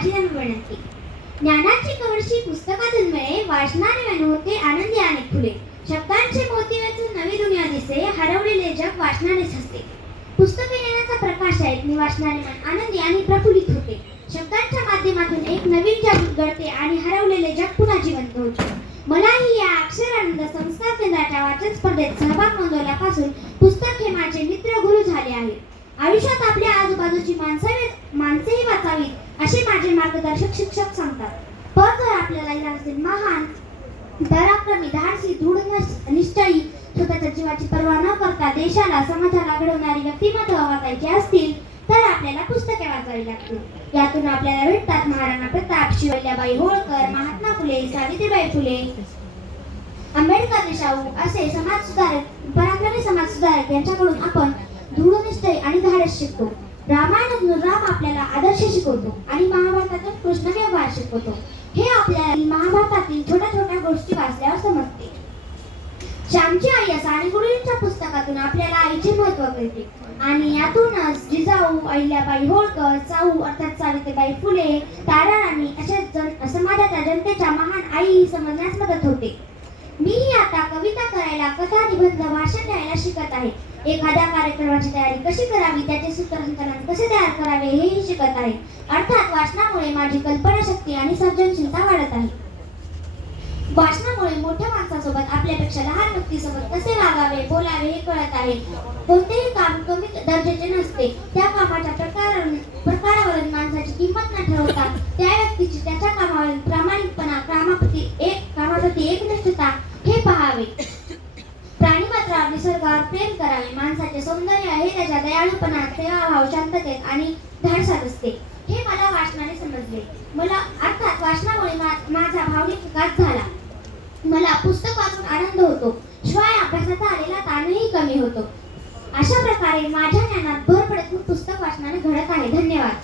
माझी नम्र ज्ञानाची कवडशी पुस्तकातून मिळे वाचणारे मन होते आनंदी अनेक फुले. शब्दांचे मोती वेचून नवी दुनिया दिसे हरवलेले जग वाचनानेच हसते पुस्तके ज्ञानाचा प्रकाश आहेत मी वाचणारे मन आनंदी आणि प्रफुल्लित होते. शब्दांच्या माध्यमातून एक नवीन जग घडते आणि हरवलेले जग पुन्हा जिवंत होते. मलाही या अक्षरानंद संस्कार केंद्राच्या वाचन स्पर्धेत सहभाग नोंदवल्यापासून पुस्तक हे माझे मित्र गुरु झाले आहे. आयुष्यात आपल्या आजूबाजूची माणसे माणसेही वाचावीत असे माझे मार्गदर्शक शिक्षक सांगतात. पण जर आपल्याला इराण असेल महान पराक्रमी धाडसी दृढ निश्चयी स्वतःच्या जीवाची पर्वा न करता देशाला समाजाला घडवणारी व्यक्तिमत्व वाचायची असतील तर आपल्याला पुस्तके वाचावी लागतील. यातून आपल्याला भेटतात महाराणा प्रताप शिवल्याबाई होळकर महात्मा फुले सावित्रीबाई फुले. आंबेडकर शाहू असे समाज सुधारक पराक्रमी समाज सुधारक यांच्याकडून आपण दृढनिश्चय आणि धाडस शिकतो. रामायणातून राम आपल्याला आदर्श शिकवतो आणि महाभारतातून कृष्ण व्यवहार शिकवतो. हे आपल्याला महाभारतातील छोट्या छोट्या गोष्टी वाचल्यावर समजते. श्यामची आई असा आणि गुरुजींच्या पुस्तकातून आपल्याला आईचे महत्त्व कळते. आणि यातूनच जिजाऊ अहिल्याबाई होळकर चाऊ अर्थात सावित्रीबाई फुले ताराराणी अशा जन समाजाच्या जनतेच्या महान आई समजण्यास मदत होते. आता कविता करायला कथा निबंध भाषण द्यायला शिकत आहेत एखाद्या कार्यक्रमाची तयारी कशी करावी त्याचे सूत्रसंकलन कसे तयार करावे हेही शिकत आहे. अर्थात वाचनामुळे माझी कल्पनाशक्ती आणि सर्जनशीलता वाढत आहे. वाचनामुळे मोठ्या माणसासोबत आपल्यापेक्षा लहान व्यक्तीसोबत कसे वागावे बोलावे हे कळत आहे. कोणतेही काम कमी दर्जाचे नसते. त्या हे प्राणी मात्र निसर्गावर प्रेम करावे. माणसाचे सौंदर्य हे त्याच्या दयाळूपणात सेवाभाव शांततेत आणि धाडसात असते. हे मला वाचनाने समजले. मला अर्थात वाचनामुळे माझा भावनिक विकास झाला. मला पुस्तक वाचून आनंद होतो. शिवाय अभ्यासाचा आलेला ताणही कमी होतो. अशा प्रकारे माझ्या ज्ञानात भर पडत पुस्तक वाचनाने घडत आहे. धन्यवाद.